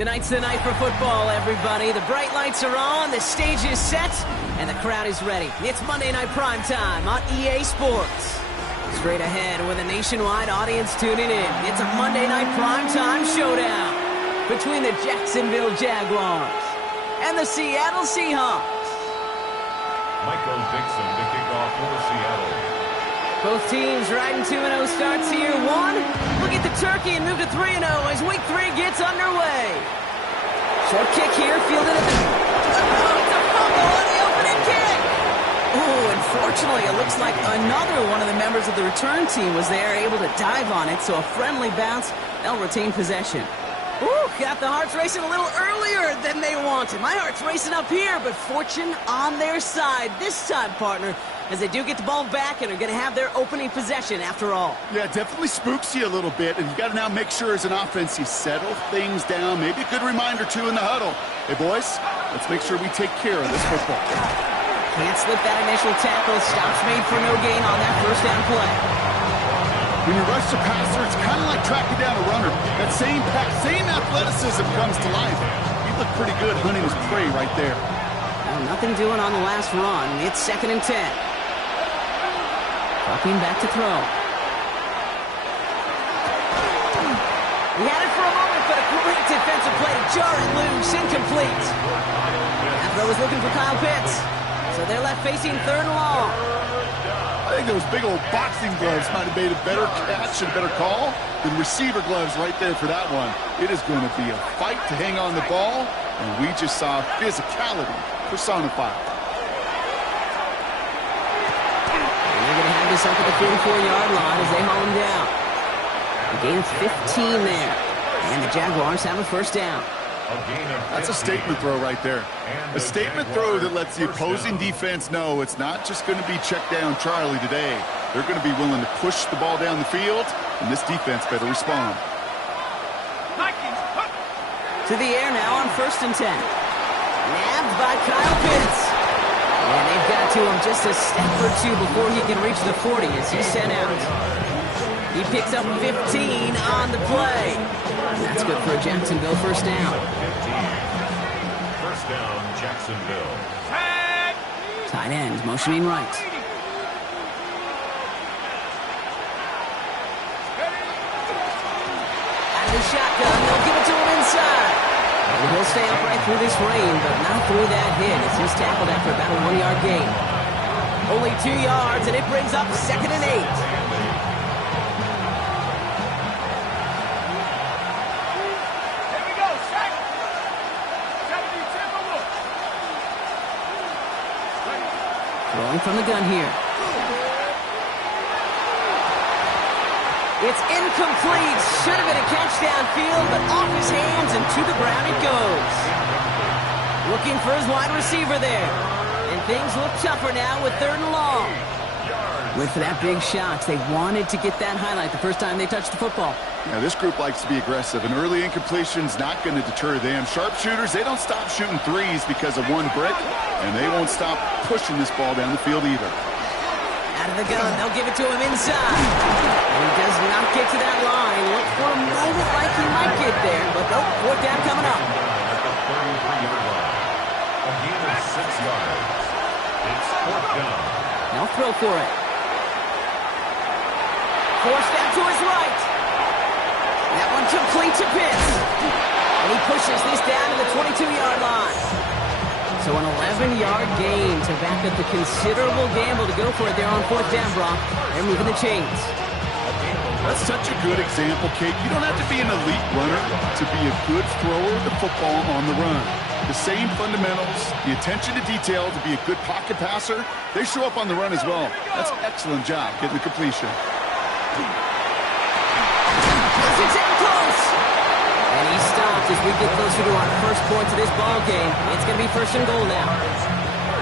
Tonight's the night for football, everybody. The bright lights are on, the stage is set, and the crowd is ready. It's Monday Night Prime Time on EA Sports. Straight ahead with a nationwide audience tuning in. It's a Monday Night Prime Time showdown between the Jacksonville Jaguars and the Seattle Seahawks. Michael Dixon to kick off for Seattle. Both teams riding 2-0 starts here. One, look at the turkey and move to 3-0 as week 3 gets underway. Short kick here, fielded at the... Oh, it's a fumble on the opening kick. Oh, unfortunately, it looks like another one of the members of the return team was there, able to dive on it, so a friendly bounce. They'll retain possession. Ooh, got the hearts racing a little earlier than they wanted. My heart's racing up here, but fortune on their side this time, partner, as they do get the ball back and are going to have their opening possession after all. Yeah, it definitely spooks you a little bit, and you got to now make sure as an offense you settle things down. Maybe a good reminder, too, in the huddle. Hey, boys, let's make sure we take care of this football. Can't slip that initial tackle. Stops made for no gain on that first down play. When you rush the passer, it's kind of like tracking down a runner. That same pass, same athleticism comes to life. He looked pretty good hunting his prey right there. Well, nothing doing on the last run. It's 2nd and 10. Dropping back to throw. He had it for a moment, but a great defensive play to jar it loose. Incomplete. That throw was looking for Kyle Pitts. So they're left facing 3rd and long. I think those big old boxing gloves might have made a better catch and a better call than receiver gloves right there for that one. It is going to be a fight to hang on the ball, and we just saw physicality personified. And they're going to have this up at the 44-yard line as they haul him down. A gain of 15 there, and the Jaguars have a first down. That's a statement throw right there. A statement throw that lets the opposing defense know it's not just going to be check down Charlie today. They're going to be willing to push the ball down the field, and this defense better respond. To the air now on 1st and 10. Nabbed by Kyle Pitts. And they've got to him just a step or two before he can reach the 40 as he's sent out. He picks up 15 on the play. That's good for a Jacksonville first down. First down, Jacksonville. Tight end motioning right. Out of the shotgun, they'll give it to him inside. And he'll stay upright through this rain, but not through that hit as he's tackled after about a 1-yard gain. Only 2 yards, and it brings up 2nd and 8. Throwing from the gun here. It's incomplete. Should have been a catch downfield, but off his hands and to the ground it goes. Looking for his wide receiver there. And things look tougher now with 3rd and long. Went for that big shot. They wanted to get that highlight the first time they touched the football. Yeah, this group likes to be aggressive. An early incompletion's not going to deter them. Sharpshooters, they don't stop shooting threes because of one brick, and they won't stop pushing this ball down the field either. Out of the gun, they'll give it to him inside. And he does not get to that line. Look for a moment like he might get there, but nope, 4th down coming up. At the 33-yard line. A gain of 6 yards. It's 4th down. Now throw for it. Forced out to his right. That one complete to Pitts. And he pushes this down to the 22-yard line. So an 11-yard gain to back up the considerable gamble to go for it there on 4th down, Brock. They're moving the chains. That's such a good example, Kate. You don't have to be an elite runner to be a good thrower of the football on the run. The same fundamentals, the attention to detail to be a good pocket passer, they show up on the run as well. That's an excellent job getting the completion. It's in close. And he stopped as we get closer to our first points of this ball game. It's going to be 1st and goal now.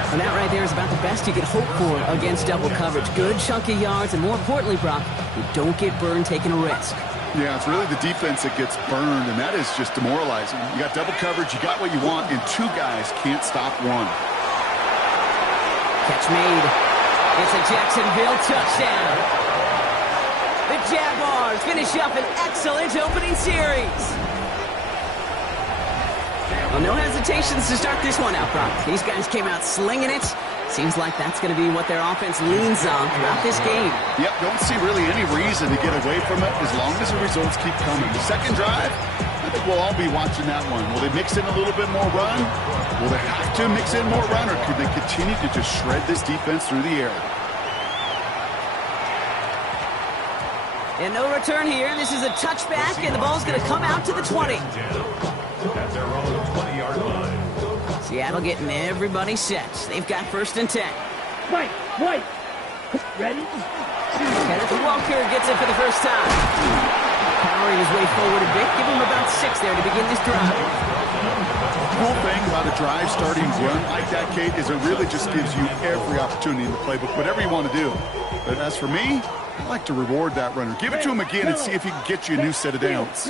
And that right there is about the best you could hope for against double coverage. Good chunky yards, and more importantly, Brock, you don't get burned taking a risk. Yeah, it's really the defense that gets burned, and that is just demoralizing. You got double coverage, you got what you want, and 2 guys can't stop one. Catch made. It's a Jacksonville touchdown. The Jaguars finish up an excellent opening series. Well, no hesitations to start this one out, Brock. These guys came out slinging it. Seems like that's going to be what their offense leans on throughout this game. Yep, don't see really any reason to get away from it as long as the results keep coming. The second drive, I think we'll all be watching that one. Will they mix in a little bit more run? Will they have to mix in more run, or could they continue to just shred this defense through the air? And no return here. This is a touchback, and the ball's going to come out to the 20. At their own 20-yard line. Seattle getting everybody set. They've got 1st and 10. Right. Ready? Kenneth Walker gets it for the first time. Powering his way forward a bit. Give him about 6 there to begin this drive. The cool thing about a drive starting run like that, Kate, is it really just gives you every opportunity in the playbook, whatever you want to do. But as for me, I like to reward that runner. Give it to him again and see if he can get you a new set of downs.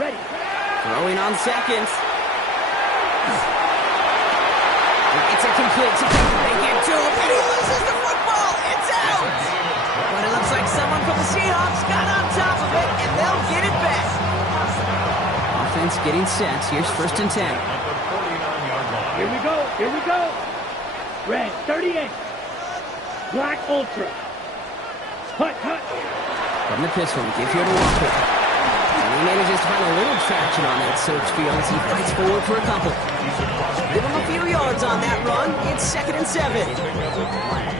Ready. Throwing on seconds. It's a complete to they get to him, and he loses the football. It's out. But it looks like someone from the Seahawks got on top of it, and they'll get it back. Offense getting set. Here's 1st and 10. Here we go. Red, 38. Black Ultra. Hut. From the pistol, give here to Walker. And he manages to find a little traction on that search field as he fights forward for a couple. Give him a few yards on that run. It's 2nd and 7.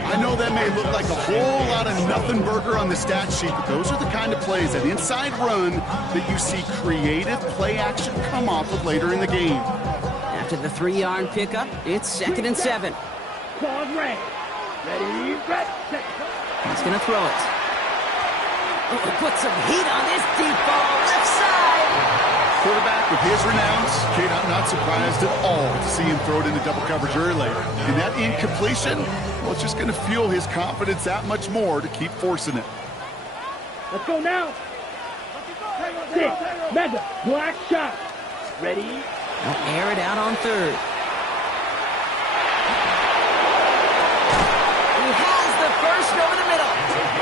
I know that may look like a whole lot of nothing burger on the stat sheet, but those are the kind of plays, that inside run, that you see creative play action come off of later in the game. After the 3-yard pickup, it's 2nd and 7. Claws red. Ready, set. He's going to throw it. Put some heat on this deep ball, left side. Quarterback with his renowns, Kate, I'm not surprised at all to see him throw it into double coverage early. And that incompletion, well, it's just going to fuel his confidence that much more to keep forcing it. Let's go now. 6, mega, black shot. Ready? They'll air it out on 3rd. He has the first over the middle.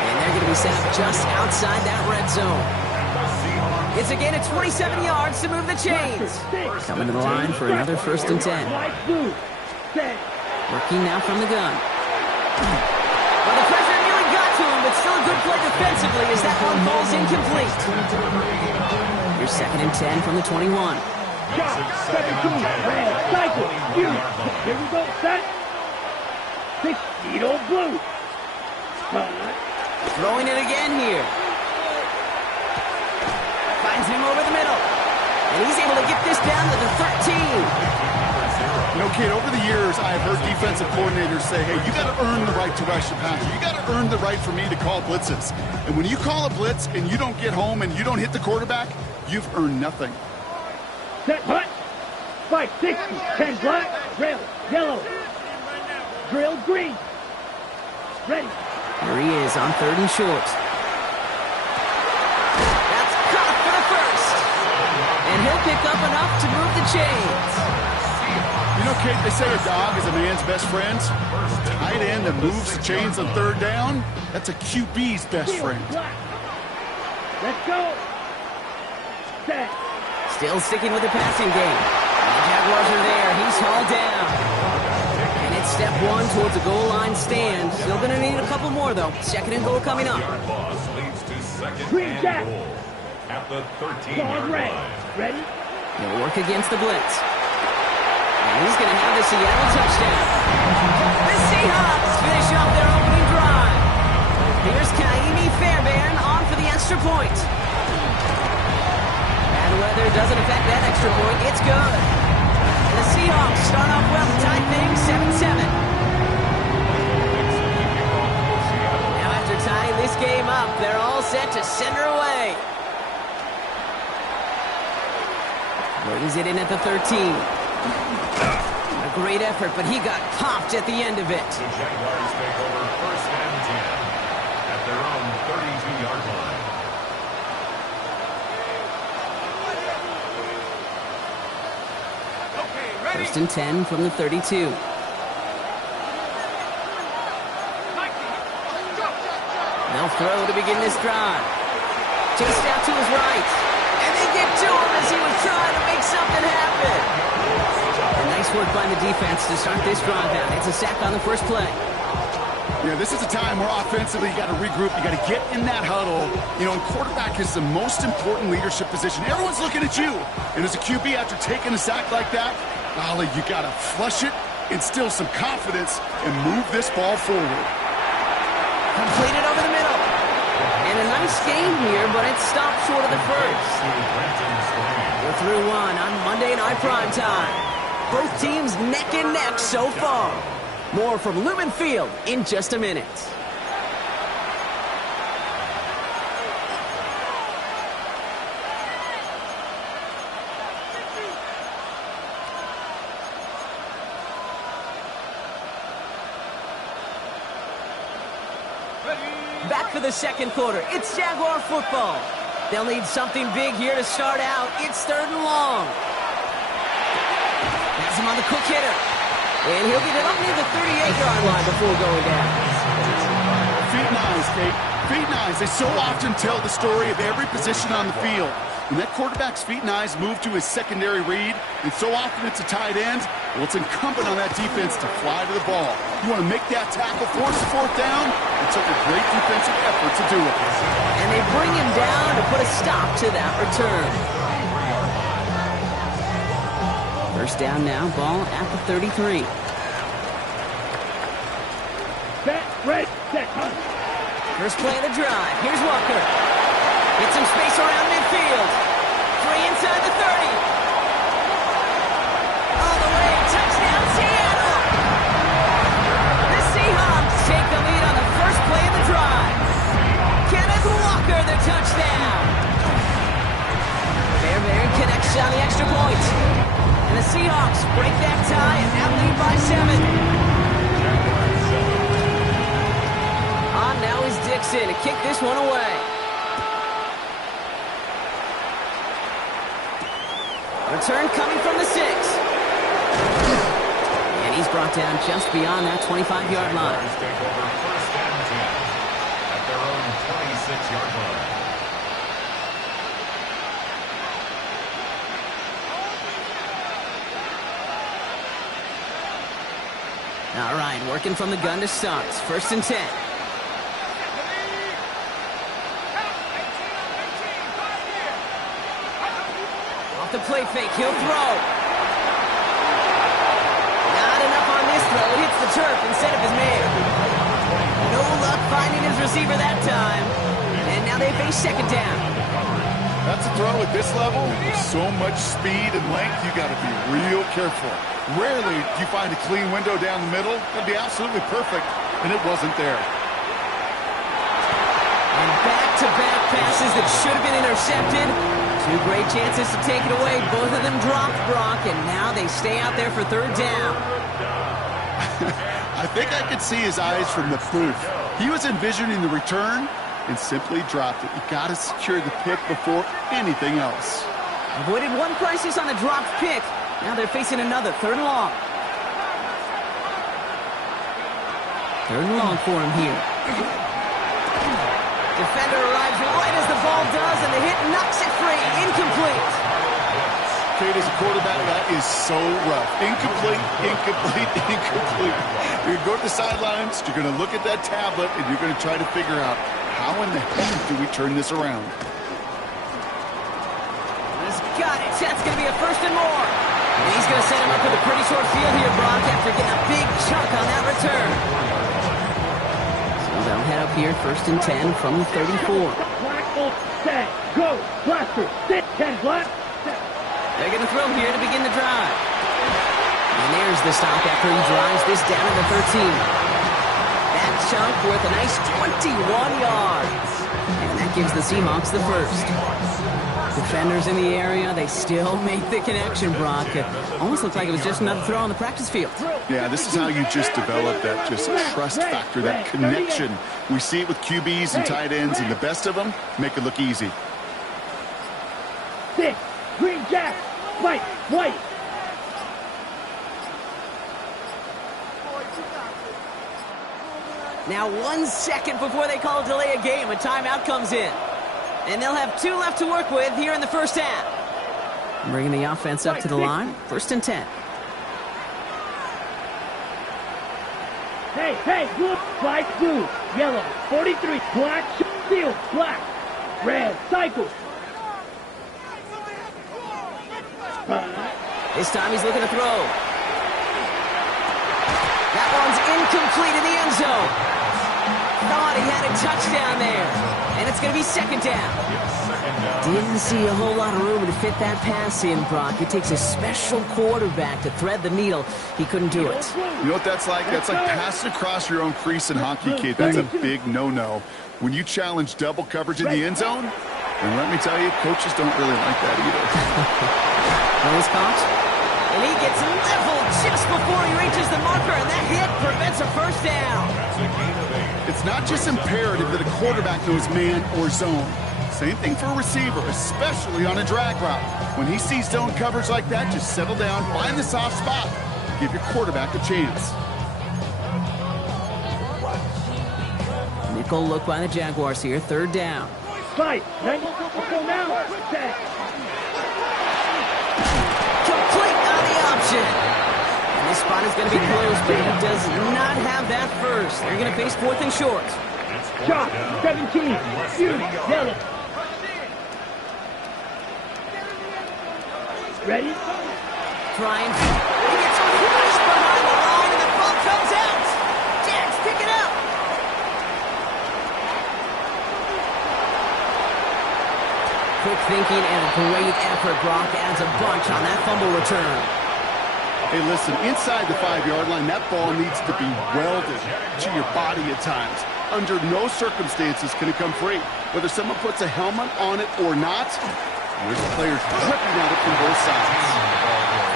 And they're going to be set up just outside that red zone. It's again at 27 yards to move the chains. Coming to the line for another 1st and 10. Working now from the gun. Well, the pressure nearly got to him, but still a good play defensively as that one falls incomplete. Here's 2nd and 10 from the 21. Shot, 7-2, red, cycle, here we go, set. 6, Needle blue. Throwing it again here. Finds him over the middle. And he's able to get this down to the 13. You know, Kate, over the years, I have heard defensive coordinators say, hey, you got to earn the right to rush the passer. You got to earn the right for me to call blitzes. And when you call a blitz and you don't get home and you don't hit the quarterback, you've earned nothing. Set, hut. 560, 10 black, drill, yellow. Drill green. Ready. Here he is on 3rd and short. That's caught for the first. And he'll pick up enough to move the chains. You know, Kate, they say a dog is a man's best friend. Tight end that moves the chains on 3rd down, that's a QB's best friend. Let's go. Set. Still sticking with the passing game. And the Jaguars are there. He's hauled down. And it's step 1 towards a goal line stand. Still going to need a couple more, though. 2nd and goal coming up. Loss leads to 2nd Green and Jack. goal at the 13-yard red. line. Ready? He'll work against the blitz. And he's going to have the Seattle touchdown. The Seahawks finish off their opening drive. Here's Kaimi Fairbairn on for the extra point. Bad weather doesn't affect that extra point. It's good. And the Seahawks start off well to tie things 7-7. Now after tying this game up, they're all set to send her away. Brings it in at the 13. A great effort, but he got popped at the end of it. The Jaguars take over 1st and 10 at their own 32-yard line. First and 10 from the 32. They'll throw to begin this drive. Chased out to his right. And they get to him as he was trying to make something happen. the defense to start this drive out. It's a sack on the first play. Yeah, this is a time where offensively you got to regroup. You got to get in that huddle. You know, and quarterback is the most important leadership position. Everyone's looking at you. And as a QB, after taking a sack like that, golly, you got to flush it, instill some confidence, and move this ball forward. Completed over the middle. And a nice game here, but it stopped short of the first. We're through one on Monday Night Primetime. Both teams neck and neck so far. More from Lumen Field in just a minute. Back for the second quarter. It's Jaguar football. They'll need something big here to start out. It's 3rd and long. Has him on the quick hitter. And he'll get it up near the 38-yard line before going down. Feet nice, Kate. Feet nice. They so often tell the story of every position on the field. When that quarterback's feet and eyes move to his secondary read, and so often it's a tight end, well, it's incumbent on that defense to fly to the ball. You want to make that tackle, force the 4th down? It took a great defensive effort to do it. And they bring him down to put a stop to that return. First down now, ball at the 33. Set, ready, set, huh? First play of the drive. Here's Walker. Get some space around midfield. 3 inside the 30. All the way, touchdown Seattle. The Seahawks take the lead on the first play of the drive. Kenneth Walker, the touchdown. Fairbairn connects on the extra point. And the Seahawks break that tie and now lead by 7. On now is Dixon to kick this one away. Return coming from the 6. And he's brought down just beyond that 25-yard line. Take over 1st and 10 at their own 26-yard line. All right, working from the gun to start. 1st and 10. Off the play fake, he'll throw. Not enough on this throw. Hits the turf instead of his man. No luck finding his receiver that time. And now they face 2nd down. That's a throw at this level. So much speed and length, you got to be real careful. Rarely do you find a clean window down the middle. That'd be absolutely perfect, and it wasn't there. And back-to-back passes that should have been intercepted. 2 great chances to take it away. Both of them dropped, Brock, and now they stay out there for 3rd down. I think I could see his eyes from the booth. He was envisioning the return and simply dropped it. You got to secure the pick before anything else. Avoided one crisis on the dropped pick. Now they're facing another 3rd and long. 3rd and long for him here. Defender arrives right as the ball does, and the hit knocks it free. Incomplete. Kate, as a quarterback, that is so rough. Incomplete, incomplete, incomplete. You're going to go to the sidelines, you're going to look at that tablet, and you're going to try to figure out how in the heck do we turn this around. He's got it. That's going to be a 1st and more. And he's going to set him up with a pretty short field here, Brock, after getting a big chunk on that return. So they'll head up here, 1st and 10 from the 34. Black, set, go, blaster, sit, 10, black, set. They're going to throw here to begin the drive. And there's the stop after he drives this down to the 13. That chunk worth a nice 21 yards. And that gives the Seahawks the first. Defenders in the area, they still make the connection, Brock. It almost looked like it was just another throw on the practice field. Yeah, this is how you just develop that just trust factor, that connection. We see it with QBs and tight ends, and the best of them make it look easy. 6, green jack, white, white. Now 1 second before they call a delay of game, a timeout comes in. And they'll have 2 left to work with here in the first half. Bringing the offense up to the line. 1st and 10. Hey, blue, flag blue, yellow, 43, black, steel, black, red, cycle. This time he's looking to throw. That one's incomplete in the end zone. Thought he had a touchdown there. And it's going to be second down. Didn't see a whole lot of room to fit that pass in, Brock. It takes a special quarterback to thread the needle. He couldn't do it. You know what that's like? That's like passing across your own crease in hockey, Kate. That's a big no-no. When you challenge double coverage in the end zone, and let me tell you, coaches don't really like that either. Nice catch. And he gets leveled just before he reaches the marker, and that hit prevents a first down. It's not just imperative that a quarterback knows man or zone. Same thing for a receiver, especially on a drag route. When he sees zone coverage like that, just settle down, find the soft spot, give your quarterback a chance. Nickel look by the Jaguars here, third down. Fight, go now, Complete on the option. And this spot is going to be closed, but he does not have that first. They're going to face fourth and short. Shot, 17, yellow. Ready? Trying. He gets crushed behind the line, and the ball comes out. Jags pick it up. Quick thinking and a great effort. Brock adds a bunch on that fumble return. Hey, listen, inside the 5-yard line, that ball needs to be welded to your body at times. Under no circumstances can it come free. Whether someone puts a helmet on it or not, there's players ripping at it from both sides.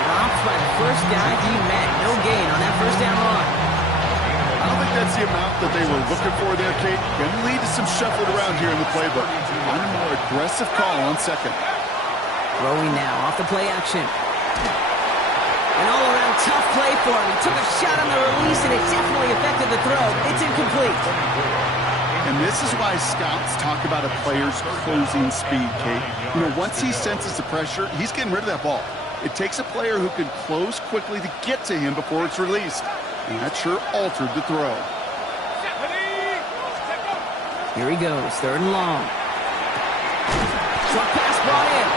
Dropped by the first guy he met. No gain on that first down run. I don't think that's the amount that they were looking for there, Kate. Going to lead to some shuffling around here in the playbook. On a more aggressive call on second. Throwing now off the play action. An all-around tough play for him. He took a shot on the release, and it definitely affected the throw. It's incomplete. And this is why scouts talk about a player's closing speed, Kate. You know, once he senses the pressure, he's getting rid of that ball. It takes a player who can close quickly to get to him before it's released. And that sure altered the throw. Here he goes, third and long. Short pass brought in.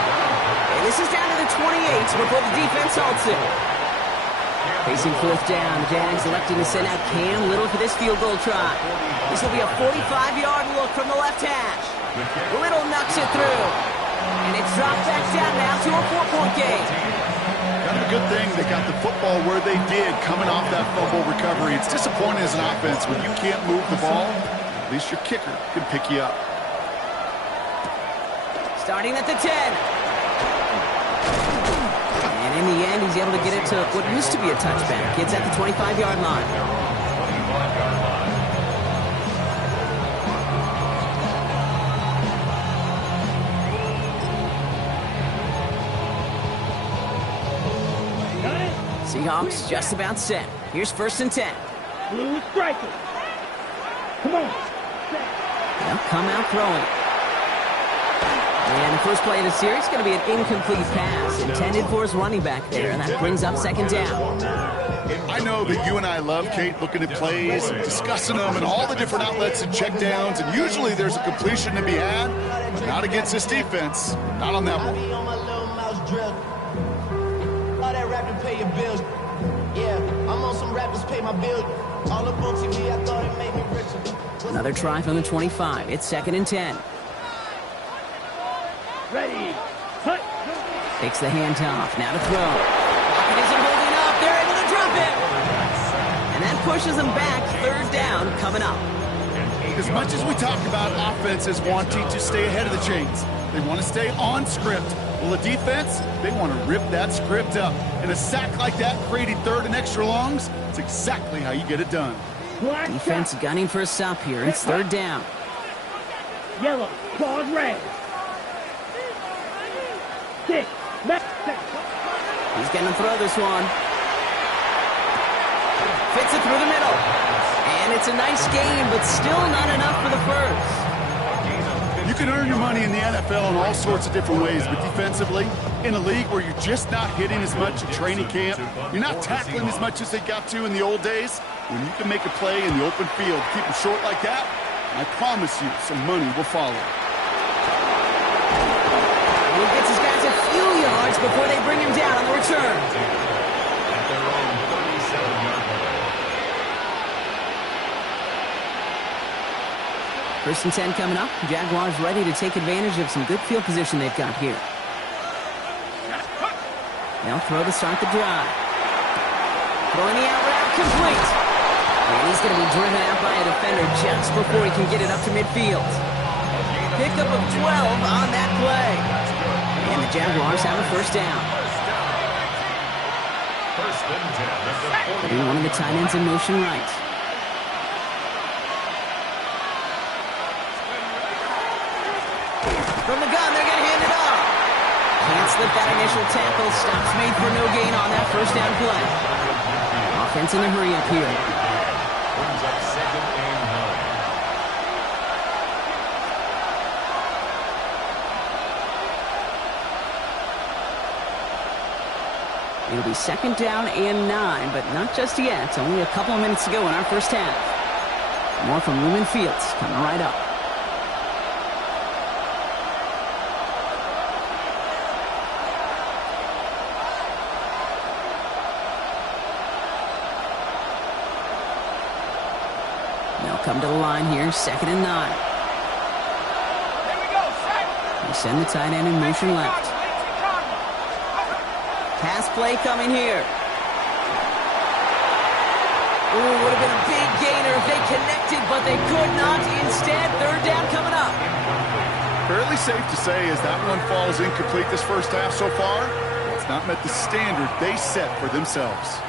And this is down to the 28 before the defense halts it. Facing fourth down, the Jags electing to send out Cam Little for this field goal try. This will be a 45-yard look from the left hash. Little knocks it through. And it's dropped back down now to a 4-point game. Kind of a good thing they got the football where they did coming off that fumble recovery. It's disappointing as an offense when you can't move the ball. At least your kicker can pick you up. Starting at the 10. And in the end, he's able to get it to what used to be a touchback. It's at the 25-yard line. Seahawks just about set. Here's first and 10. Blue striker. Come on. They'll come out throwing. And the first play of the series is going to be an incomplete pass intended for his running back there, and that brings up second down. I know that you and I love, Kate, looking at plays and discussing them and all the different outlets and checkdowns, and usually there's a completion to be had, but not against this defense. Not on that one. All that rapping pay your bills. Yeah, I'm on some rappers pay my bills. All the books in me, I thought it made me richer. Another try from the 25. It's second and 10. Ready. Hut. Takes the handoff. Now to throw. Pocket isn't holding up. They're able to drop it. And that pushes them back. Third down coming up. As much as we talk about offenses wanting to stay ahead of the chains, they want to stay on script. Well, the defense, they want to rip that script up. And a sack like that, creating third and extra longs, it's exactly how you get it done. Black Defense shot. gunning for a stop here. It's third down. Yellow. Claws red. 6. He's going to throw this one. Fits it through the middle. And it's a nice game, but still not enough for the first. You can earn your money in the NFL in all sorts of different ways, but defensively, in a league where you're just not hitting as much at training camp, you're not tackling as much as they got to in the old days, when you can make a play in the open field, keep them short like that, I promise you some money will follow. He gets his guys a few yards before they bring him down on the return. At their own 37-yard line. First and 10 coming up. Jaguars ready to take advantage of some good field position they've got here. They'll throw to start the drive. Throwing the out route complete. And he's going to be driven out by a defender just before he can get it up to midfield. Pickup of 12 on that play. And the Jaguars have a first down. Putting one of the tight ends in motion right. From the gun, they're going to hand it off. Can't slip that initial tackle. Stops made for no gain on that first down play. Offense in a hurry up here. Brings up second and 9. It'll be second down and 9, but not just yet. It's only a couple of minutes to go in our first half. More from Lumen Fields coming right up. They'll come to the line here, second and 9. They send the tight end in motion left. Pass play coming here. Ooh, would have been a big gainer if they connected, but they could not. Instead, third down coming up. Fairly safe to say as that one falls incomplete this first half so far, it's not met the standard they set for themselves.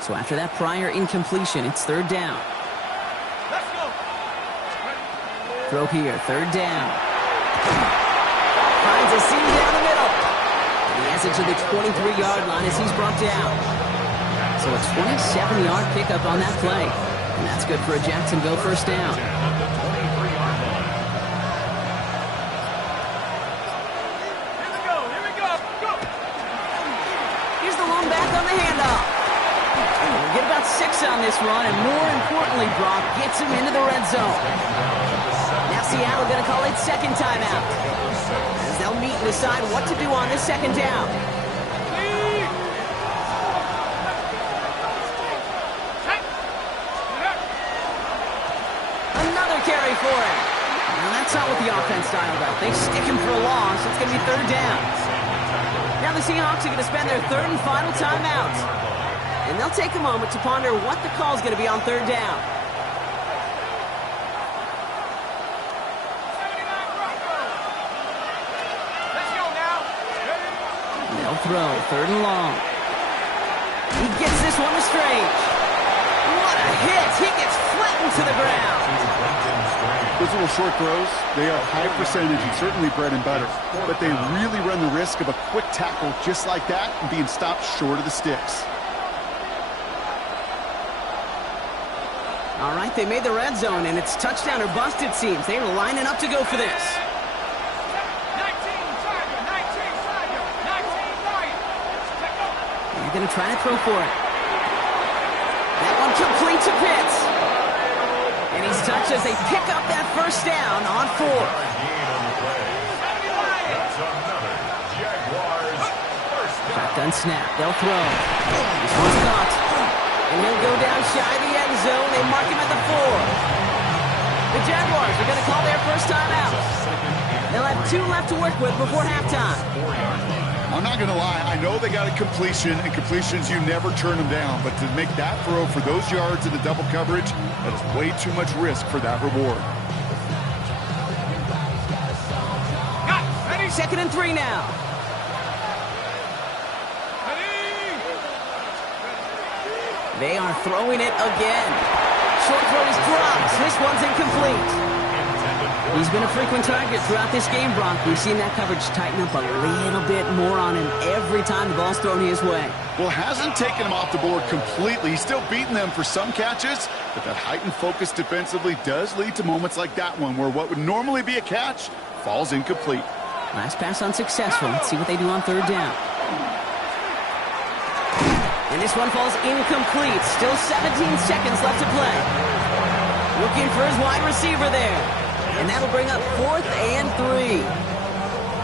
So after that prior incompletion, it's third down. Let's go. Throw here, third down. Finds a seam down the middle. He has it to the 23-yard line as he's brought down. So a 27-yard pickup on that play. And that's good for a Jacksonville first down. Here we go. Go. Here's the lone back on the handoff. We'll get about 6 on this run, and more importantly, Brock gets him into the red zone. Now Seattle going to call it second timeout, as they'll meet and decide what to do on this second down. Another carry for him. Now that's not what the offense dialed up. They stick him for a loss. It's going to be third down. Now the Seahawks are going to spend their third and final timeout. And they'll take a moment to ponder what the call is going to be on third down. Let's go now. They'll throw, third and long. He gets this one to Strange. What a hit! He gets flattened to the ground. Those little short throws, they are high percentage and certainly bread and butter. But they really run the risk of a quick tackle just like that and being stopped short of the sticks. All right, they made the red zone, and it's touchdown or bust, it seems. They are lining up to go for this. 19 Tiger. They're going to try to throw for it. That one complete to Pitts. And he's touched as they pick up that first down on 4. Shotgun snap. They'll throw. This one's caught. And he'll go down shy of the end zone. They mark him at the 4. The Jaguars are going to call their first time out. They'll have 2 left to work with before halftime. I'm not going to lie. I know they got a completion, and completions, you never turn them down. But to make that throw for those yards in the double coverage, that is way too much risk for that reward. Second and 3 now. They are throwing it again. Short throw is dropped. This one's incomplete. He's been a frequent target throughout this game, Brock. We've seen that coverage tighten up a little bit more on him every time the ball's thrown his way. Well, hasn't taken him off the board completely. He's still beating them for some catches, but that heightened focus defensively does lead to moments like that one where what would normally be a catch falls incomplete. Last pass unsuccessful. Let's see what they do on third down. And this one falls incomplete. Still 17 seconds left to play. Looking for his wide receiver there. And that'll bring up 4th and 3.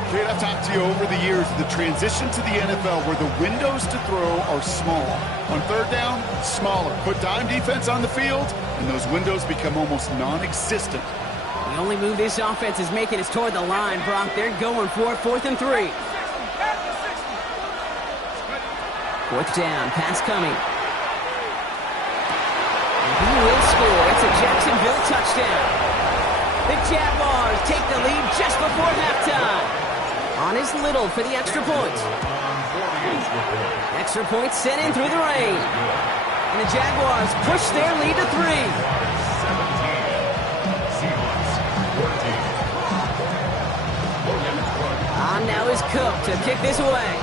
Kate, I've talked to you over the years of the transition to the NFL where the windows to throw are small. On third down, smaller. Put dime defense on the field, and those windows become almost non-existent. The only move this offense is making is toward the line, Brock. They're going for it, 4th and 3. 4th down, pass coming. And he will score. It's a Jacksonville touchdown. The Jaguars take the lead just before halftime. On is Little for the extra point. Extra point sent in through the rain. And the Jaguars push their lead to 3. On now is Cook to kick this away.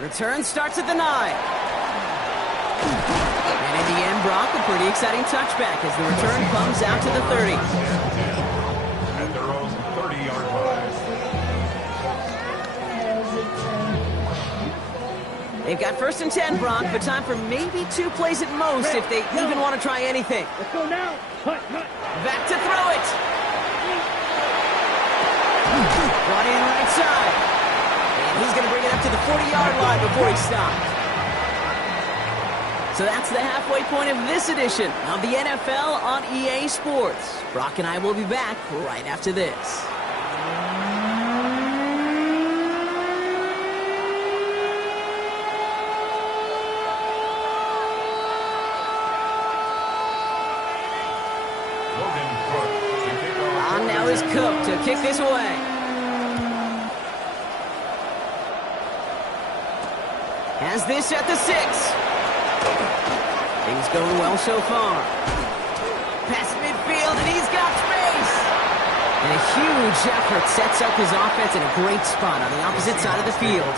Return starts at the 9. And in the end, Brock, a pretty exciting touchback as the return comes out to the 30. At their own 30-yard line. They've got 1st and 10, Brock, but time for maybe 2 plays at most if they even want to try anything. Let's go now. Hut. Back to throw it. Brought in right side. And he's going to bring it up to the 40-yard line before he stops. So that's the halfway point of this edition of the NFL on EA Sports. Brock and I will be back right after this. On now is Cook to kick this away. Has this at the 6. Things going well so far. Past midfield, and he's got space. And a huge effort sets up his offense in a great spot on the opposite side of the field.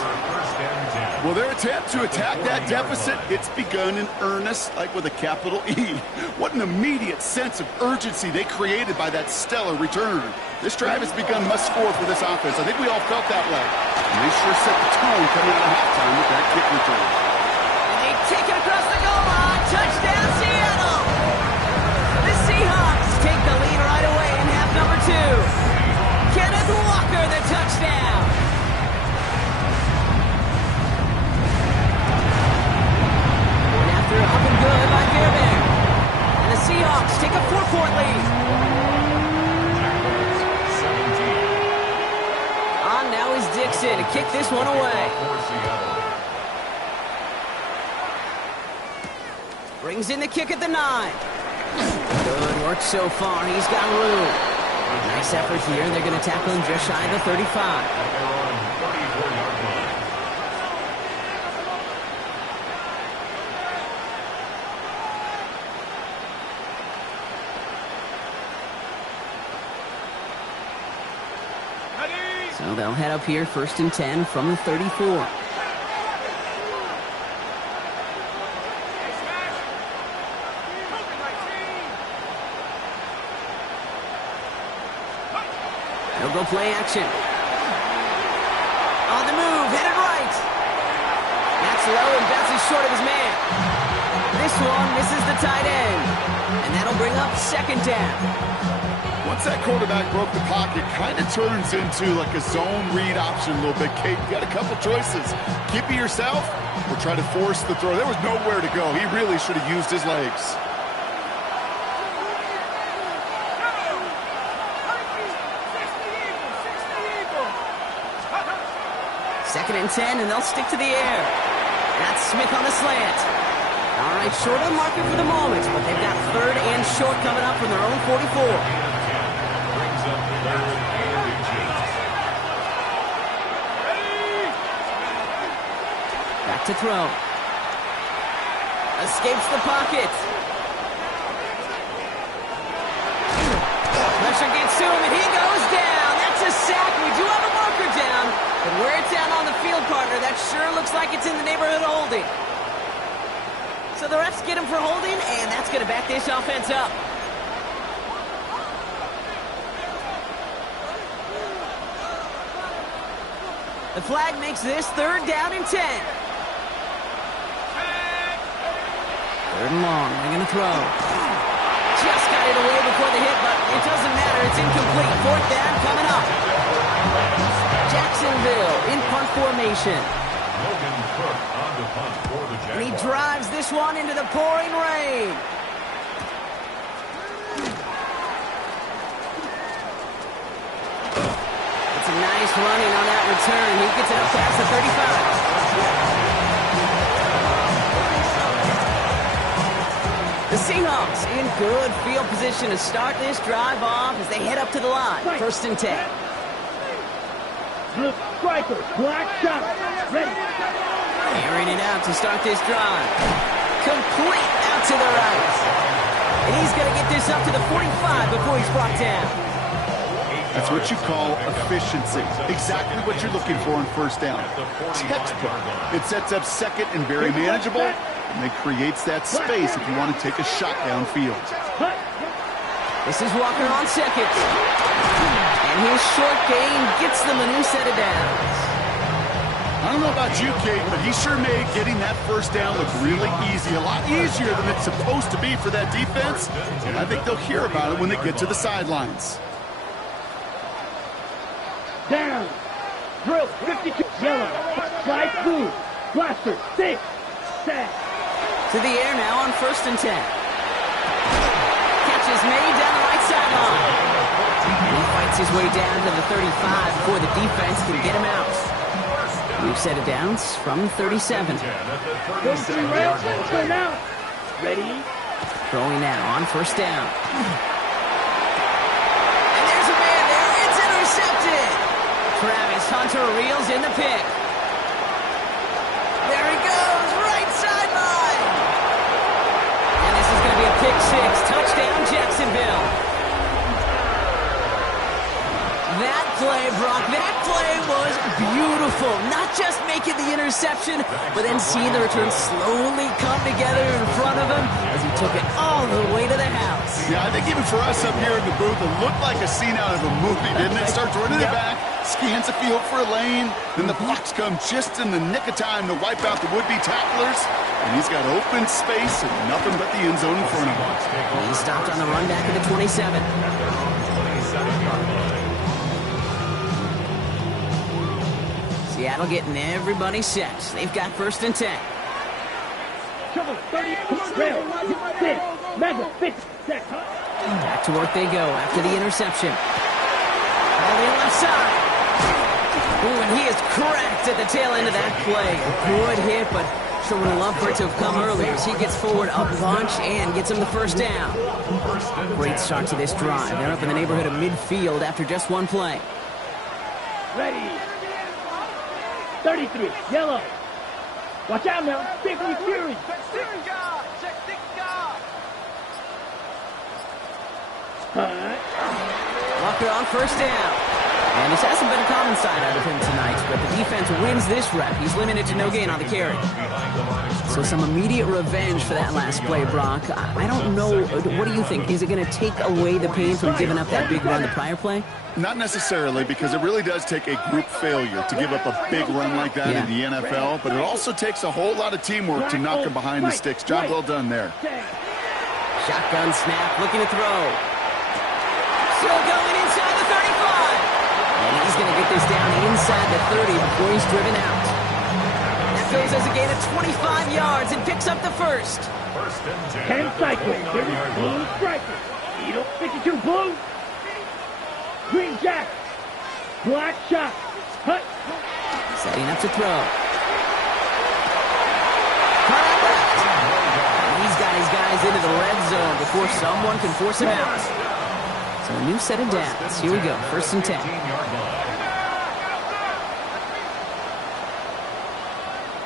Well, their attempt to attack that deficit, it's begun in earnest, like with a capital E. What an immediate sense of urgency they created by that stellar return. This drive has begun must-score for this offense. I think we all felt that way. And they sure set the tone coming out of halftime with that kick return. And they take it across the goal line. Touchdown, Seattle! The Seahawks take the lead right away in half number 2. Kenneth Walker, the touchdown. Up and good by Fairbairn. And the Seahawks take a 4-point lead. On now is Dixon to kick this one away. Brings in the kick at the 9. Good work so far. He's got room. Nice effort here. They're going to tackle him just shy of the 35. So they'll head up here, 1st and 10 from the 34. They'll go play action. On the move, headed right. That's low and bounces short of his man. This one misses the tight end. And that'll bring up 2nd down. Once that quarterback broke the pocket, kind of turns into like a zone read option a little bit. Kate, you got a couple choices. Keep it yourself or try to force the throw. There was nowhere to go. He really should have used his legs. Second and 10, and they'll stick to the air. That's Smith on the slant. All right, short of the market for the moment, but they've got 3rd and short coming up from their own 44. Back to throw. Escapes the pocket. pressure gets to him, and he goes down. That's a sack. We do have a marker down, but where it's down on the field, partner, that sure looks like it's in the neighborhood of holding. So the refs get him for holding, and that's going to back this offense up. The flag makes this 3rd down and 10. 3rd and long. They're going to throw. Just got it away before the hit, but it doesn't matter. It's incomplete. 4th down coming up. Jacksonville in punt formation. Logan Cook on the punt for the Jaguars. And he drives this one into the pouring rain. It's a nice running on that return. He gets it up past the 35. The Seahawks in good field position to start this drive off as they head up to the line. 1st and 10. Blue striker, black shot, ready. Airing it out to start this drive. Complete out to the right. And he's going to get this up to the 45 before he's brought down. That's what you call efficiency. Exactly what you're looking for on 1st down. Textbook. It sets up 2nd and very manageable, and it creates that space if you want to take a shot downfield. This is Walker on 2nd. And his short gain gets them a new set of downs. I don't know about you, Kate, but he sure made getting that 1st down look really easy. A lot easier than it's supposed to be for that defense. And I think they'll hear about it when they get to the sidelines. Down. Drill, 52. Yellow. Slide blue. Blaster, 6. Set. To the air now on 1st and 10. Catch is made down the right sideline. And he fights his way down to the 35 before the defense can get him out. New set of downs from 37. 33 rounds, turn out. Ready? Throwing now on 1st down. And there's a man there. It's intercepted. Travis Hunter reels in the pick. There he goes, right sideline. And this is going to be a pick 6. Touchdown, Jacksonville. That play, Brock, that play was beautiful. Not just making the interception, but then seeing the return slowly come together in front of him as he took it all the way to the house. Yeah, I think even for us up here in the booth, it looked like a scene out of a movie, didn't it? Starts running it back, scans the field for a lane, then the blocks come just in the nick of time to wipe out the would-be tacklers, and he's got open space and nothing but the end zone in front of him. He stopped on the run back of the 27. Seattle getting everybody set. They've got 1st and 10. Trouble, 30. Rail, 6. Mega, 6. Set. Back to work they go after the interception. On the left side. Ooh, and he is cracked at the tail end of that play. A good hit, but sure would have loved for it to have come earlier as he gets forward a bunch and gets him the 1st down. Great start to this drive. They're up in the neighborhood of midfield after just one play. Ready. 33, yellow. Watch out now, 50 Fury. Walker on 1st down. And this hasn't been a common side out of him tonight, but the defense wins this rep. He's limited to no gain on the carry. So some immediate revenge for that last play, Brock. I don't know. What do you think? Is it going to take away the pain from giving up that big run the prior play? Not necessarily, because it really does take a group failure to give up a big run like that in the NFL, but it also takes a whole lot of teamwork to knock him behind the sticks. Job well done there. Shotgun snap, looking to throw. Still going inside the 35. And he's going to get this down inside the 30 before he's driven out. That goes as a gain of 25 yards and picks up the 1st. 10 cycles. Here is blue striker. Beetle, 52 blue. Green Jack. Black shot. Hut. Setting up to throw. He's got his guys into the red zone before someone can force him out. So a new set of downs. Here we go. 1st and 10.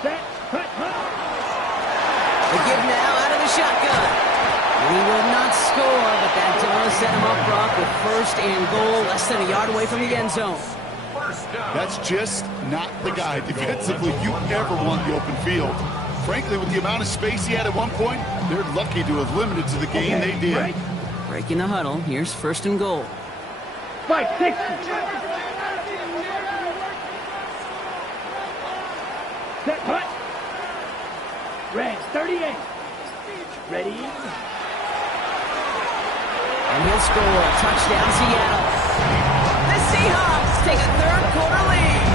Set. Hut. The give now out of the shotgun. He will not score, but that does set him up, Brock, with first and goal, less than a yard away from the end zone. That's just not the guy defensively you ever want the open field. Frankly, with the amount of space he had at one point, they're lucky to have limited to the game they did. Breaking the huddle. Here's first and goal. 560. Set putt. Red 38. Ready. And he'll score. Touchdown, Seattle. The Seahawks take a third-quarter lead.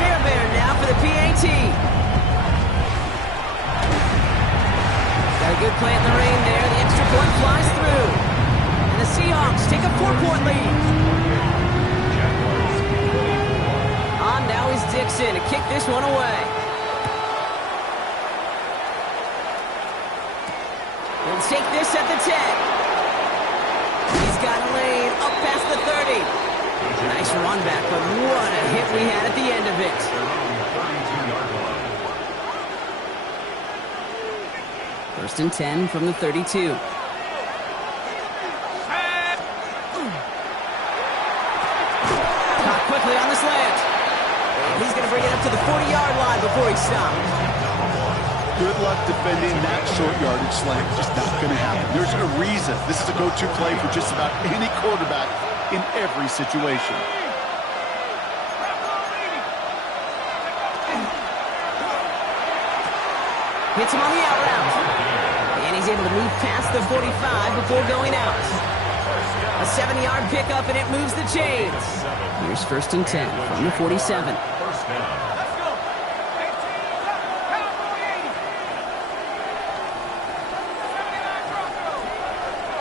Fairbairn now for the PAT. Got a good play in the rain there. The extra point flies through. And the Seahawks take a 4-point lead. Now is Dixon to kick this one away. He'll take this at the 10. He's got a lane up past the 30. Nice run back, but what a hit we had at the end of it. First and 10 from the 32. Caught quickly on the slant. He's going to bring it up to the 40-yard line before he stops. Good luck defending that short yardage slant. Just not going to happen. There's a reason this is a go-to play for just about any quarterback in every situation. Hits him on the out route. And he's able to move past the 45 before going out. A 7-yard pickup, and it moves the chains. Here's first and 10 from the 47.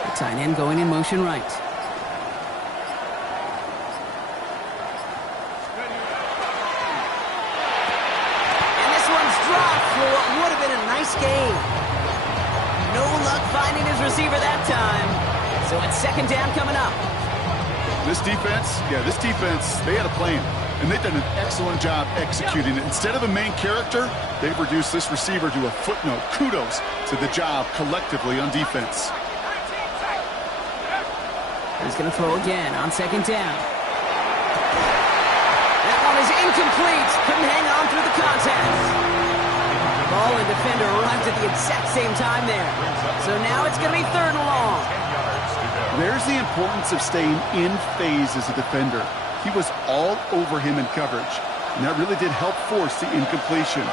The tight end going in motion right. And this one's dropped for what would have been a nice game. No luck finding his receiver that time. So it's second down coming up. This defense, they had a plan, and they've done an excellent job executing it. Instead of a main character, they've reduced this receiver to a footnote. Kudos to the job collectively on defense. He's going to throw again on second down. That one is incomplete. Couldn't hang on through the contact. Ball and defender arrived at the exact same time there. So now it's going to be third and long. There's the importance of staying in phase as a defender. He was all over him in coverage, and that really did help force the incompletion.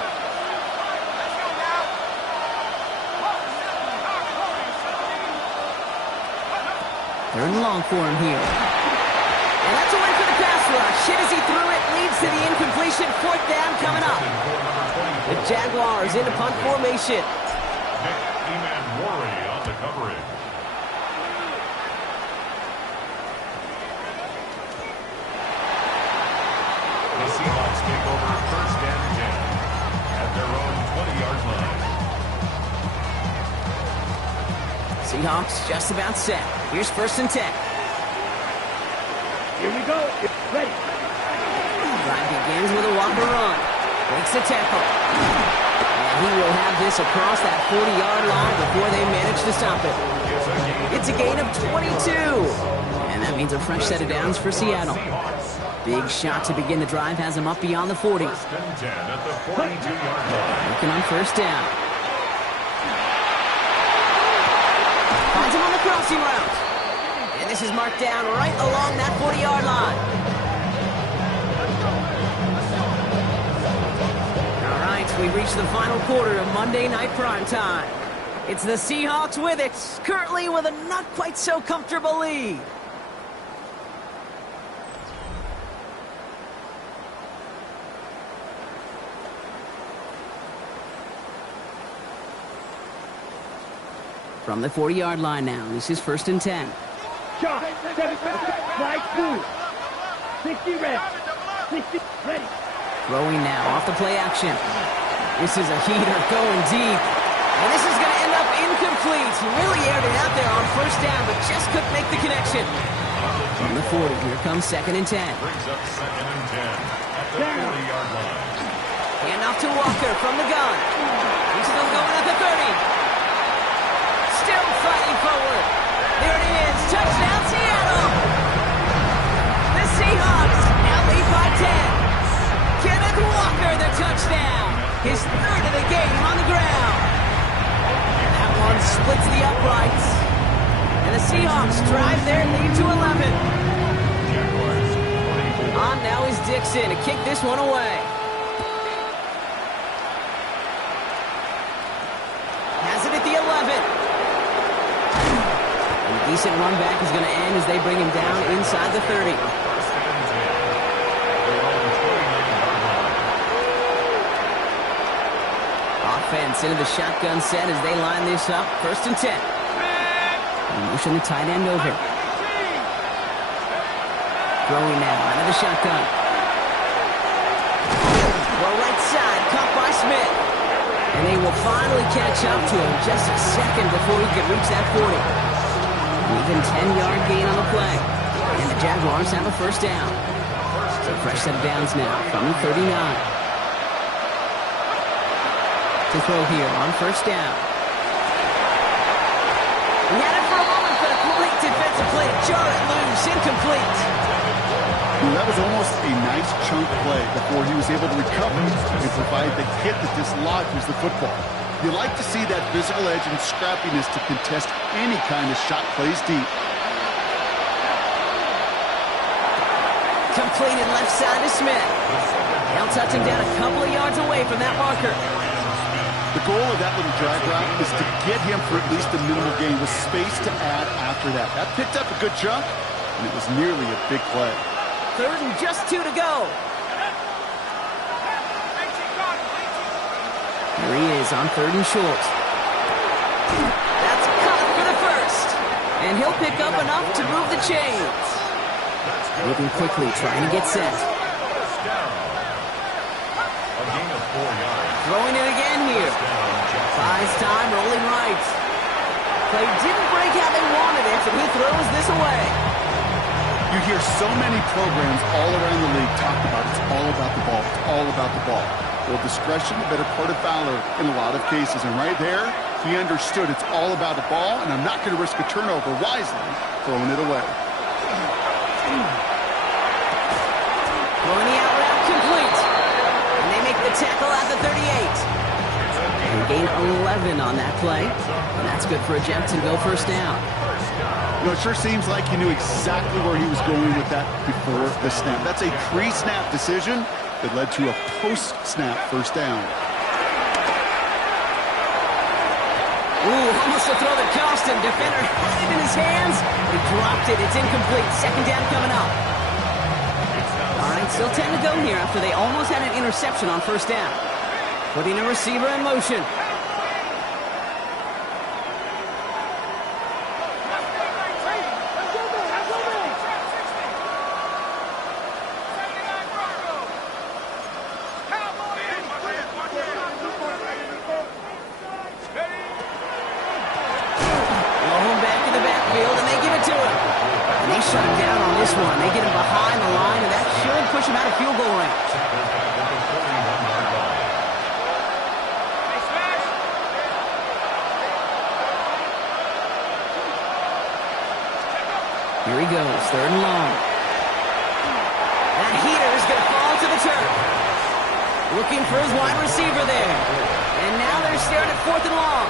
Third and long for him here. And that's a win for the pass rush. Hit as he threw it, leads to the incompletion. Fourth down coming up. The Jaguars into punt formation. on the coverage. The Seahawks take over first and 10 at their own 20-yard line. Seahawks just about set. Here's first and 10. Here we go. Ready. Drive begins with a walker run. Breaks the tackle. And he will have this across that 40-yard line before they manage to stop it. It's a gain of 22. And that means a fresh set of downs for Seattle. Big shot to begin the drive has him up beyond the 40. First and 10 at the 42-yard line. Looking on first down. Finds him on the crossing route. And this is marked down right along that 40-yard line. All right, we reached the final quarter of Monday Night Primetime. It's the Seahawks with it, currently with a not quite so comfortable lead. From the 40-yard line now, this is first and 10. Shot. 7. Slide through. 60 red. 60 ready. Throwing now off the play action. This is a heater going deep. And this is going to end up incomplete. He really aired it out there on first down, but just couldn't make the connection. From the 40, here comes second and 10. Brings up second and 10 at the 40-yard line. Handoff to Walker from the gun. He's still going at the 30. Still fighting forward. There it is. Touchdown, Seattle. The Seahawks now lead by 10. Kenneth Walker, the touchdown. His third of the game on the ground. That one splits the uprights. And the Seahawks drive their lead to 11. On now is Dixon to kick this one away. Has it at the 11. And a decent run back is going to end as they bring him down inside the 30. Offense into the shotgun set as they line this up. 1st and 10. Motion the tight end over. Throwing now out of the shotgun. Well, right side, caught by Smith. And they will finally catch up to him just a second before he could reach that 40. Even 10-yard gain on the play. And the Jaguars have a 1st down. So fresh set of downs now from the 39. To throw here on 1st down. He had it for a moment, but a great defensive play to jar it loose. Incomplete. Well, that was almost a nice chunk play before he was able to recover and provide the hit that dislodges the football. You like to see that physical edge and scrappiness to contest any kind of shot plays deep. Completed left side to Smith. They'll touch him down a couple of yards away from that marker. The goal of that little drag route is to get him for at least a minimal gain with space to add after that. That picked up a good chunk, and it was nearly a big play. 3rd and just 2 to go. Here he is on 3rd and short. That's caught for the 1st. And he'll pick up enough to move the chains. Moving quickly, trying to get set. Throwing it again here. Buys time, rolling right. Play didn't break how they wanted it, and he throws this away. You hear so many programs all around the league talk about it's all about the ball, it's all about the ball. Well, discretion, the better part of valor in a lot of cases. And right there, he understood it's all about the ball, and I'm not going to risk a turnover wisely, throwing it away. Throwing the out route complete. And they make the tackle at the 38. And gain 11 on that play. And that's good for a Jets to go 1st down. You know, it sure seems like he knew exactly where he was going with that before the snap. That's a pre-snap decision that led to a post-snap 1st down. Ooh, almost a throw that cost him. Defender had it in his hands. He dropped it. It's incomplete. 2nd down coming up. All right, still 10 to go here after they almost had an interception on 1st down. Putting a receiver in motion. Shut him down on this one. They get him behind the line, and that should push him out of field goal range. Here he goes, 3rd and long. That heater is going to fall to the turf. Looking for his wide receiver there. And now they're staring at 4th and long.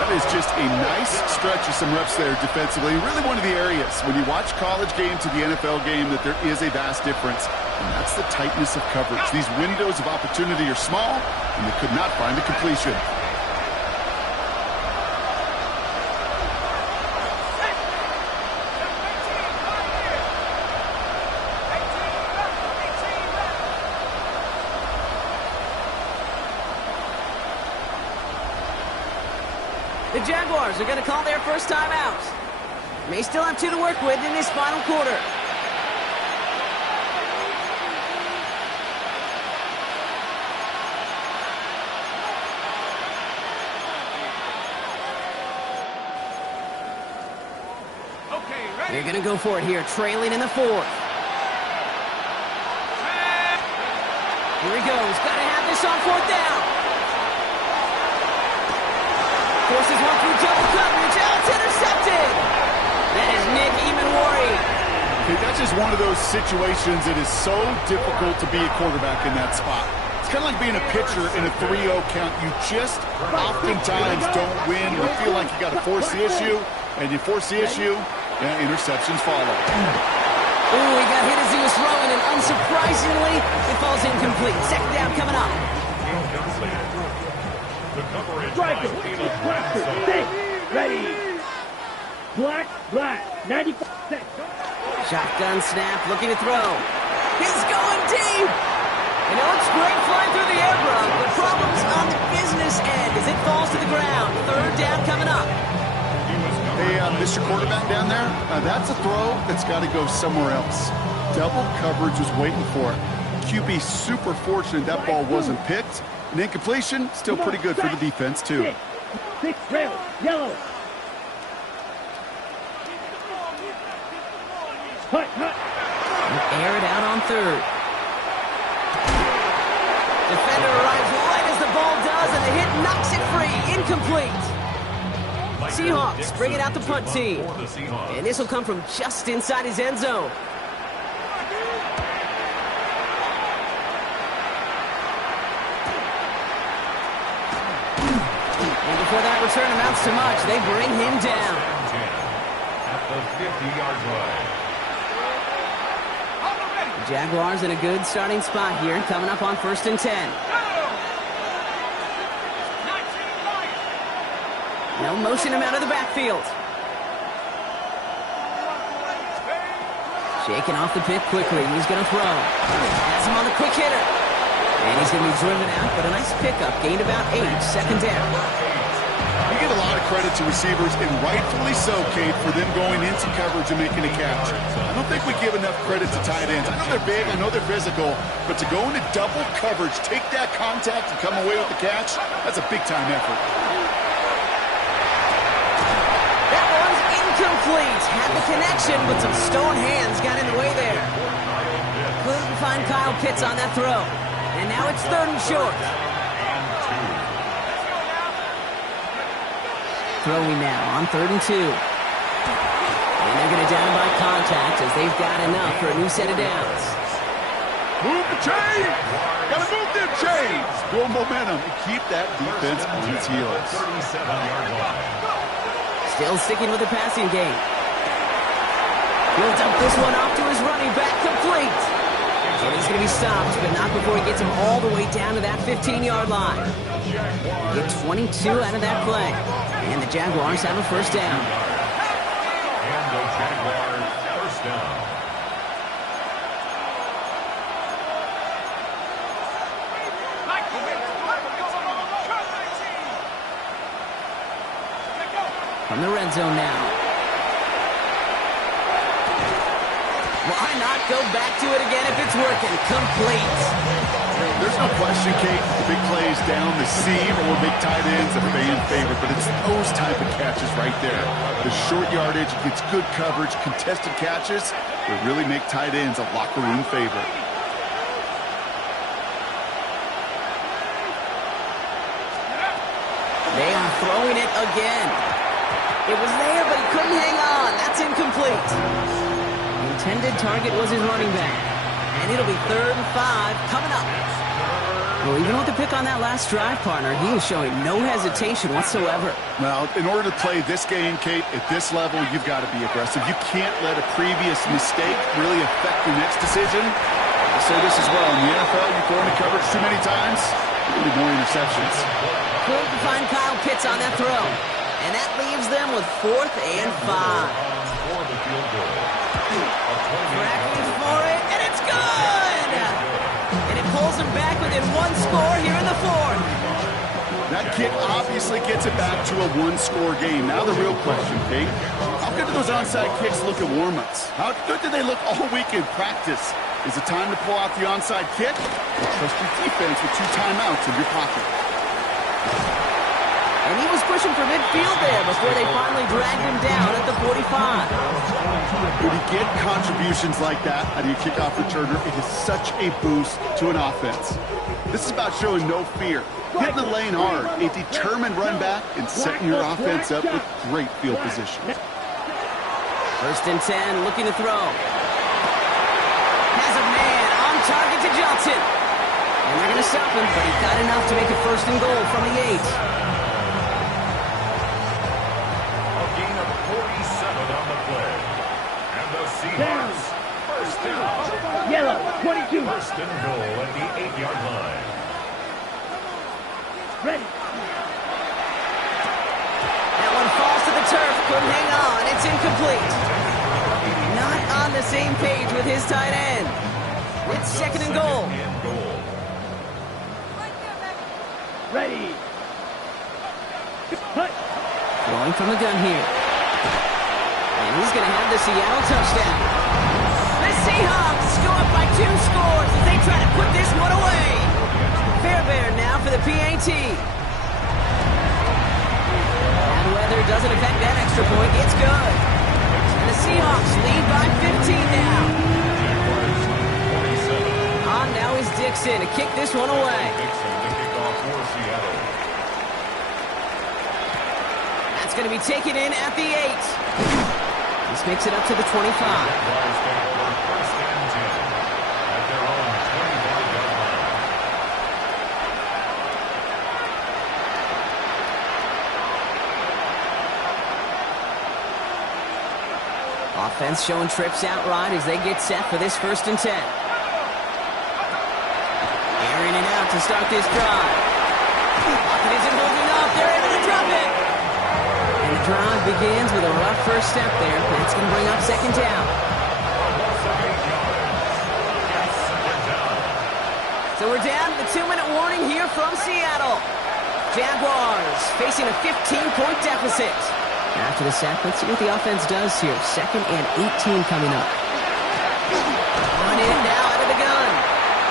That is just a nice stretch of some reps there defensively. Really one of the areas when you watch college game to the NFL game that there is a vast difference. And that's the tightness of coverage. These windows of opportunity are small, and they could not find a completion. The Jaguars are going to call their 1st time out. May still have 2 to work with in this final quarter. They're going to go for it here, trailing in the 4th. Here he goes. Got to have this on 4th down. Forces one through double coverage. Oh, it's intercepted. and worry. Okay, that's just one of those situations that is so difficult to be a quarterback in that spot. It's kind of like being a pitcher in a 3-0 count. You just oftentimes don't win. You feel like you got to force the issue, and you force the issue, and interceptions follow. Ooh, he got hit as he was throwing, and unsurprisingly, it falls incomplete. Second down coming up. Striker, six, ready. Black, 95 seconds. Shotgun snap, looking to throw. He's going deep. And it looks great flying through the air, bro. The problem's on the business end as it falls to the ground. Third down coming up. Hey, Mr. Quarterback down there, that's a throw that's got to go somewhere else. Double coverage was waiting for it. QB super fortunate that ball wasn't picked. And incompletion, still pretty good for the defense, too. Six, rail, yellow. Hut. Air it out on third. Defender arrives right as the ball does, and the hit knocks it free. Incomplete. Seahawks bring it out the punt team. And this will come from just inside his end zone. And before that return amounts to much, they bring him down. At the 50-yard line. The Jaguars in a good starting spot here, coming up on 1st and 10. No motion him out of the backfield. Shaking off the pick quickly. He's going to throw. Has him on the quick hitter. And he's going to be driven out, but a nice pickup. Gained about 8. Second down. You give a lot of credit to receivers, and rightfully so, Kate, for them going into coverage and making a catch. I don't think we give enough credit to tight ends. I know they're big, I know they're physical, but to go into double coverage, take that contact, and come away with the catch, that's a big-time effort. Incomplete. Had the connection, but some stone hands got in the way there. Couldn't find Kyle Pitts on that throw. And now it's 3rd and short. Throwing now on 3rd and 2. And they're going to down by contact as they've got enough for a new set of downs. Move the chains! Gotta move them chains! Build momentum and keep that defense on its heels. 37-yard line. Still sticking with the passing game. He'll dump this one off to his running back, complete. And he's going to be stopped, but not before he gets him all the way down to that 15-yard line. Get 22 out of that play. And the Jaguars have a first down. And the Jaguars first down. From the red zone now. Why not go back to it again if it's working? Complete. There's no question, Kate, the big plays down the seam or big tight ends a fan favorite, but it's those type of catches right there. The short yardage, gets good coverage, contested catches that really make tight ends a locker room favorite. They are throwing it again. It was there, but he couldn't hang on. That's incomplete. The intended target was his running back. And it'll be 3rd and 5 coming up. Well, even with the pick on that last drive, partner, he is showing no hesitation whatsoever. Well, in order to play this game, Kate, at this level, you've got to be aggressive. You can't let a previous mistake really affect your next decision. I say this as well. In the NFL, you throw into coverage too many times, you'll be more interceptions. Couldn't find Kyle Pitts on that throw. And that leaves them with 4th and 5. For the field goal. Practice for it, and it's good! And it pulls them back within 1 score here in the 4th. That kick obviously gets it back to a 1-score game. Now the real question, Kate, how good do those onside kicks look at warm-ups? How good do they look all week in practice? Is it time to pull out the onside kick? Or trust your defense with 2 timeouts in your pocket? And he was pushing for midfield there before they finally dragged him down at the 45. When you get contributions like that out of your kickoff returner, it is such a boost to an offense. This is about showing no fear, hitting the lane hard, a determined run back, and setting your offense up with great field position. First and 10, looking to throw. Has a man on target to Johnson. And they're going to stop him, but he got enough to make it first and goal from the 8. A gain of 47 on the play. And the Seahawks, first down. Yellow, 22. First and goal at the 8-yard line. Ready. That one falls to the turf. Couldn't hang on. It's incomplete. Not on the same page with his tight end. It's second and goal. Ready. Hut. Throwing from the gun here. And he's going to have the Seattle touchdown. The Seahawks go up by 2 scores as they try to put this one away. Fairbairn now for the PAT. Bad weather doesn't affect that extra point. It's good. And the Seahawks lead by 15 now. On now is Dixon to kick this one away. That's going to be taken in at the 8. This makes it up to the 25. Offense showing trips out right as they get set for this first and 10. Airing it out to start this drive. Pocket isn't holding up. They're able to drop it. And the drive begins with a rough first step there. That's going to bring up second down. So we're down to the 2-minute warning here from Seattle. Jaguars facing a 15-point deficit. After the sack, let's see what the offense does here. Second and 18 coming up. On in now out of the gun.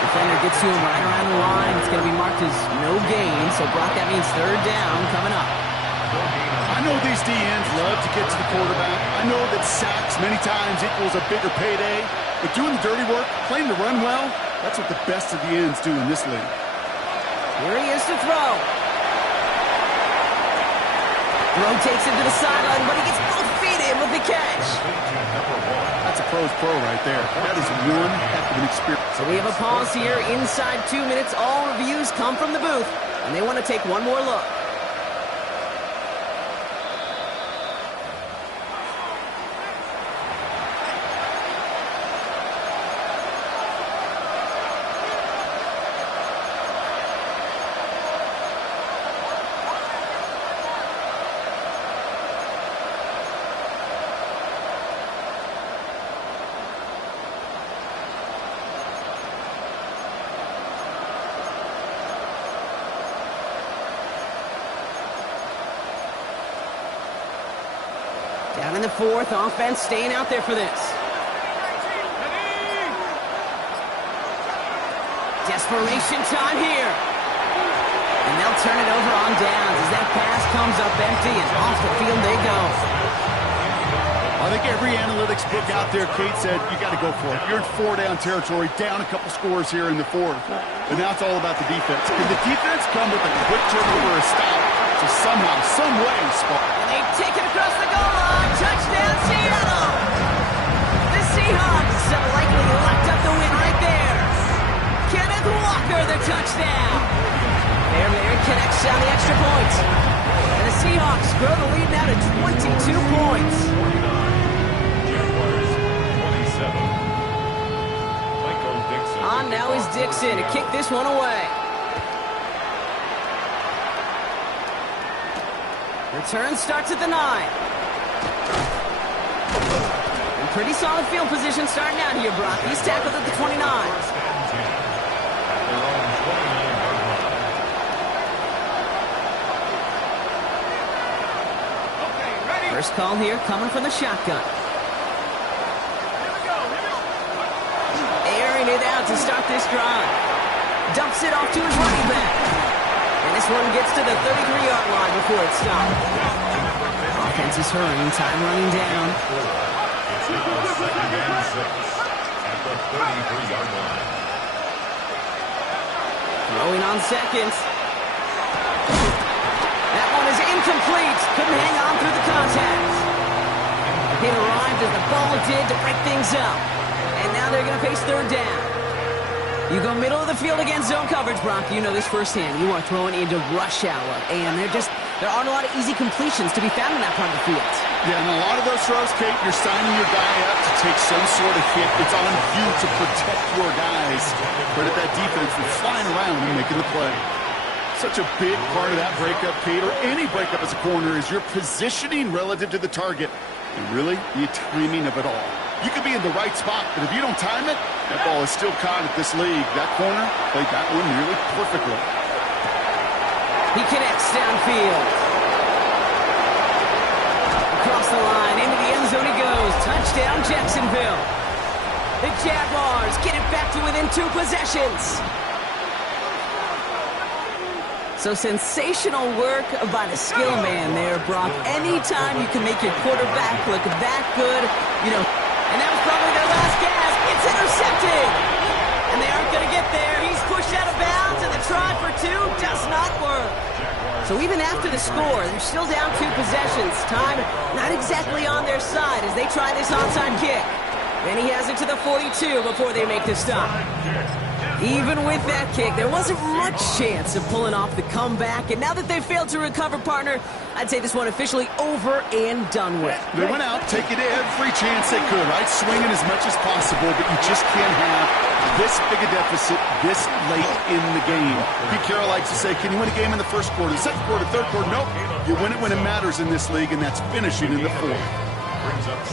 Defender gets to him right around the line. It's going to be marked as no gain. So, Brock, that means third down coming up. I know these DNs love to get to the quarterback. I know that sacks many times equals a bigger payday. But doing the dirty work, playing the run well, that's what the best of the ends do in this league. Here he is to throw. Throw takes him to the sideline, but he gets both feet in with the catch. That's a pro's pro right there. That is one heck of an experience. So we have a pause here inside 2 minutes. All reviews come from the booth, and they want to take one more look. Down in the 4th, offense staying out there for this. Desperation time here. And they'll turn it over on downs as that pass comes up empty and off the field they go. I think every analytics book out there, Kate said, you got to go for it. You're in 4-down territory, down a couple scores here in the 4th. And now it's all about the defense. Can the defense come with a quick turnover or stop to somehow, some way, spot? And they take it across the goal line. Touchdown, Seattle! The Seahawks have likely locked up the win right there. Kenneth Walker, the touchdown. Fairbairn connects on the extra point. And the Seahawks grow the lead now to 22 points. On now is Dixon to kick this one away. Return starts at the 9. And pretty solid field position starting out here, Brock. He's tackled at the 29. First call here coming from the shotgun. Airing it out to start this drive. Dumps it off to his running back. And this one gets to the 33-yard line before it's stopped. Offense is hurrying, time running down. It's now 2nd and 6 at the 33-yard line. Throwing on seconds. That one is incomplete. Couldn't hang on through the contact. It arrived as the ball did to break things up. And now they're going to face third down. You go middle of the field against zone coverage, Brock. You know this firsthand. You are throwing into rush hour, and there aren't a lot of easy completions to be found in that part of the field. Yeah, and a lot of those throws, Kate, you're signing your guy up to take some sort of hit. It's on you to protect your guys. Credit that defense for flying around and making the play. Such a big part of that breakup, Kate, or any breakup as a corner, is your positioning relative to the target. And really, the timing of it all. You could be in the right spot, but if you don't time it, that ball is still caught at this league. That corner played that one nearly perfectly. He connects downfield. Across the line, into the end zone he goes. Touchdown, Jacksonville. The Jaguars get it back to within 2 possessions. So sensational work by the skill man there, Brock. Anytime you can make your quarterback look that good, and that was probably their last gasp. It's intercepted. And they aren't going to get there. He's pushed out of bounds, and the try for 2 does not work. So even after the score, they're still down 2 possessions. Time not exactly on their side as they try this onside kick. Then he has it to the 42 before they make the stop. Even with that kick, there wasn't much chance of pulling off the comeback. And now that they've failed to recover, partner, I'd say this one officially over and done with. They went out taking every chance they could, right? Swinging as much as possible, but you just can't have this big a deficit this late in the game. Pete Carroll likes to say, can you win a game in the first quarter, the second quarter, third quarter? Nope. You win it when it matters in this league, and that's finishing in the fourth.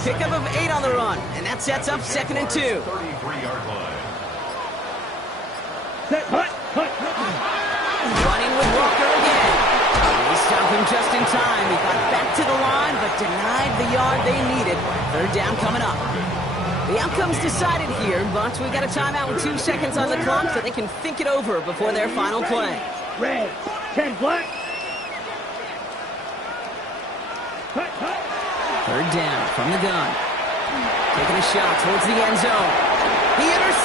Pickup of 8 on the run, and that sets up 2nd and 2. 33-yard line. Running with Walker again. They stopped him just in time. He got back to the line, but denied the yard they needed. Third down coming up. The outcome's decided here, but we got a timeout with 2 seconds on the clock so they can think it over before their final play. Red, 10 black. Third down from the gun. Taking a shot towards the end zone. He intercepts.